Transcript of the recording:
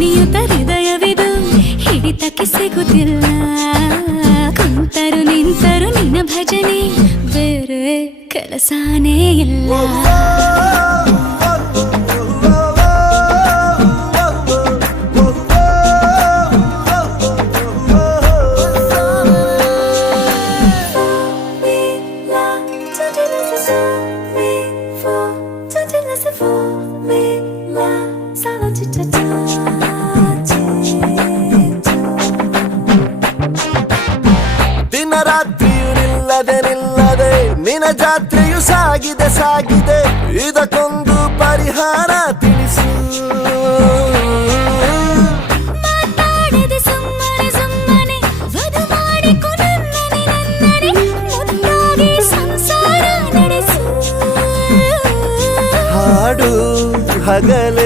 ಕುಣಿಯುತ್ತ ಹೃದಯವಿದು ಹಿಡಿತಕ್ಕೆ ಸಿಗುತ್ತಿಲ್ಲ ಕುಂತರು ನಿಂತರು ನಿನ್ನ ಭಜನೆ ಬೇರೆ ಕೆಲಸನೇ ಇಲ್ಲ ದಿನ ರಾತ್ರಿಯು ನಿಲ್ಲದೆ ನಿಲ್ಲದೆ ನಿನ್ನ ಜಾತ್ರೆಯು ಸಾಗಿದೆ ಸಾಗಿದೆ ಇದಕ್ಕೊಂದು ಪರಿಹಾರ ತಿಳಿಸು ಮಾತಾಡದೆ ಸುಮ್ಮನೆ ಸುಮ್ಮನೆ ವಧು ಮಾಡಿಕೊ ನನ್ನನೆ ನನ್ನನೆ ಮುದ್ದಾಗಿ ಸಂಸಾರ ನಡೆಸು ಹಾಡು ಹಗಲ